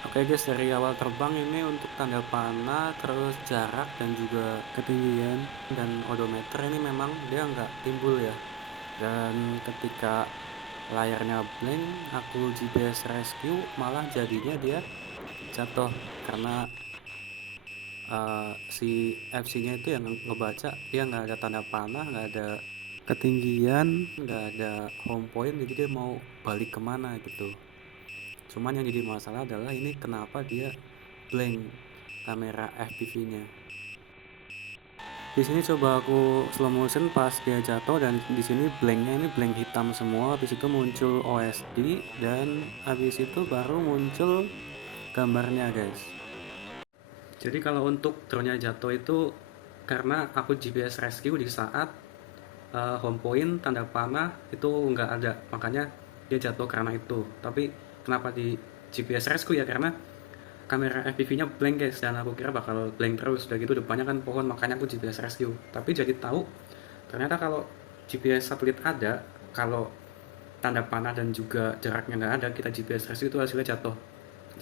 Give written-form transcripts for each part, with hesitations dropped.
Oke guys, dari awal terbang ini untuk tanda panah, terus jarak dan juga ketinggian dan odometer ini memang dia nggak timbul ya. Dan ketika layarnya blank, aku GPS rescue malah jadinya dia jatuh karena si FC-nya itu yang ngebaca dia nggak ada tanda panah, nggak ada ketinggian, nggak ada home point, jadi dia mau balik kemana gitu. Cuman yang jadi masalah adalah ini kenapa dia blank kamera FPV-nya. Di sini coba aku slow motion pas dia jatuh dan di sini blanknya ini blank hitam semua. Habis itu muncul OSD dan habis itu baru muncul gambarnya guys. Jadi kalau untuk drone-nya jatuh itu karena aku GPS rescue di saat home point tanda panah itu nggak ada, makanya dia jatuh karena itu. Tapi kenapa di GPS rescue ya karena kamera FPV-nya blank guys, dan aku kira bakal blank terus. Udah gitu depannya kan pohon, makanya aku GPS rescue. Tapi jadi tahu ternyata kalau GPS satelit ada, kalau tanda panah dan juga jaraknya nggak ada, kita GPS rescue itu hasilnya jatuh.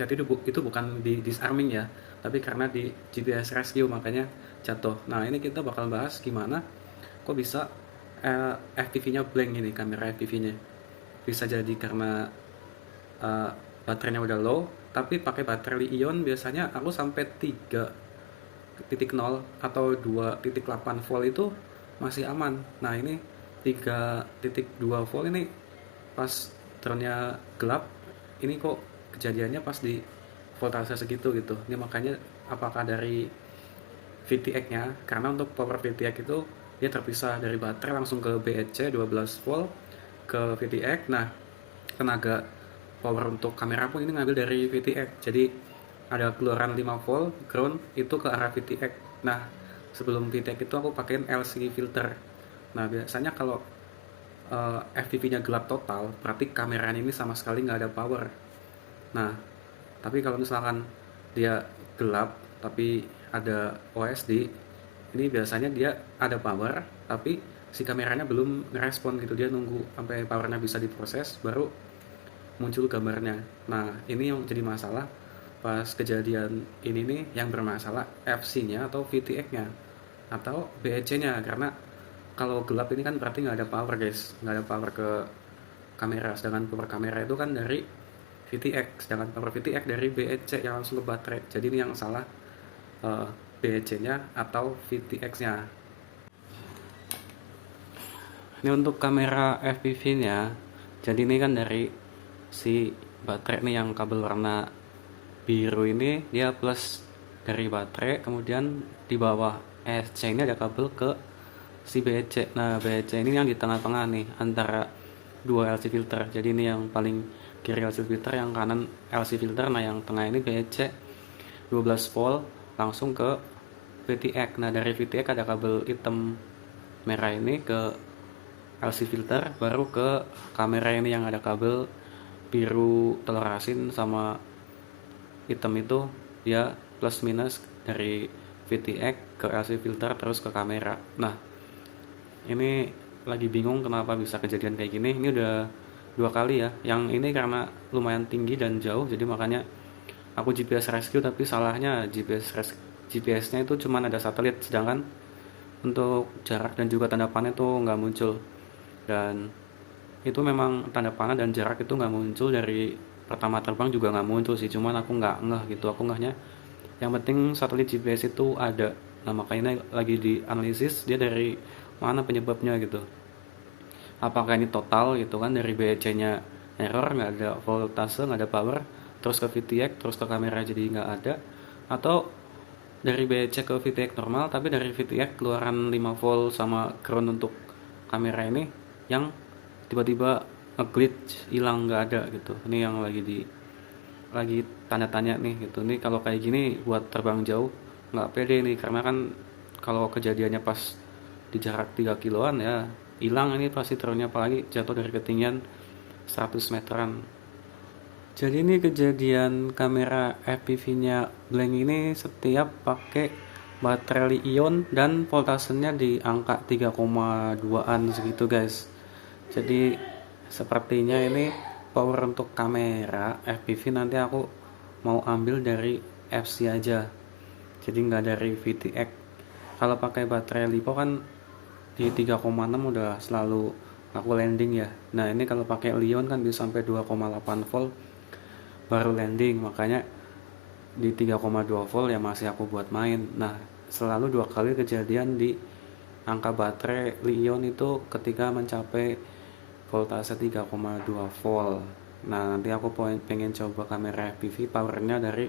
Jadi itu bukan di disarming ya, tapi karena di GPS rescue makanya jatuh. Nah ini kita bakal bahas gimana kok bisa FPV-nya blank ini, kamera FPV-nya. Bisa jadi karena uh, baterainya udah low, tapi pakai baterai ion biasanya aku sampai 3.0 atau 2.8 volt itu masih aman. Nah ini 3.2 volt ini pas drone-nya gelap, ini kok kejadiannya pas di voltase segitu gitu. Ini makanya apakah dari VTX-nya, karena untuk power VTX itu dia terpisah dari baterai langsung ke BHC 12 volt ke VTX. Nah tenaga power untuk kamera pun ini ngambil dari VTX, jadi ada keluaran 5 volt ground itu ke arah VTX. Nah sebelum VTX itu aku pakein LCD filter. Nah biasanya kalau FPV-nya gelap total berarti kameranya ini sama sekali nggak ada power. Nah tapi kalau misalkan dia gelap tapi ada OSD, ini biasanya dia ada power tapi si kameranya belum ngerespon gitu, dia nunggu sampai powernya bisa diproses baru muncul gambarnya. Nah ini yang jadi masalah pas kejadian ini nih, yang bermasalah FC-nya atau VTX-nya atau BEC-nya, karena kalau gelap ini kan berarti nggak ada power guys, nggak ada power ke kamera, sedangkan power kamera itu kan dari VTX, sedangkan power VTX dari BEC yang langsung ke baterai. Jadi ini yang salah BEC-nya atau VTX-nya. Ini untuk kamera FPV-nya, jadi ini kan dari si baterai nih yang kabel warna biru ini dia plus dari baterai, kemudian di bawah ESC ini ada kabel ke si BEC. Nah BEC ini yang di tengah-tengah nih antara dua LC filter, jadi ini yang paling kiri LC filter, yang kanan LC filter. Nah yang tengah ini BEC 12 volt langsung ke VTX. Nah dari VTX ada kabel hitam merah ini ke LC filter, baru ke kamera ini yang ada kabel biru telur asin sama hitam itu, dia plus minus dari VTX ke LC filter terus ke kamera. Nah ini lagi bingung kenapa bisa kejadian kayak gini. Ini udah 2 kali ya, yang ini karena lumayan tinggi dan jauh, jadi makanya aku GPS rescue tapi salahnya GPS-nya itu cuma ada satelit, sedangkan untuk jarak dan juga tanda panah itu nggak muncul. Dan itu memang tanda panah dan jarak itu nggak muncul dari pertama terbang juga nggak muncul sih, cuman aku nggak ngeh gitu. Aku ngehnya yang penting satelit GPS itu ada. Nah makanya lagi dianalisis dia dari mana penyebabnya gitu, apakah ini total gitu kan, dari BEC nya error, nggak ada voltase, nggak ada power, terus ke VTX terus ke kamera jadi nggak ada, atau dari BEC ke VTX normal tapi dari VTX keluaran 5 volt sama ground untuk kamera ini yang tiba-tiba nge-glitch, hilang, nggak ada gitu. Ini yang lagi tanda tanya nih gitu. Nih kalau kayak gini buat terbang jauh nggak pede nih, karena kan kalau kejadiannya pas di jarak 3 kiloan ya hilang ini pasti turunnya, apalagi jatuh dari ketinggian 100 meteran. Jadi ini kejadian kamera FPV-nya blank ini setiap pakai baterai ion dan voltasenya di angka 3,2an segitu guys. Jadi sepertinya ini power untuk kamera FPV nanti aku mau ambil dari FC aja, jadi nggak dari VTX. Kalau pakai baterai LiPo kan di 3,6 udah selalu aku landing ya. Nah ini kalau pakai Lion kan bisa sampai 2,8 volt baru landing, makanya di 3,2 volt ya masih aku buat main. Nah selalu 2 kali kejadian di angka baterai Lion itu ketika mencapai voltase 3,2 volt. Nah nanti aku pengen coba kamera FPV powernya dari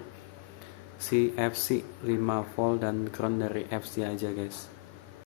si FC 5 volt dan ground dari FC aja guys.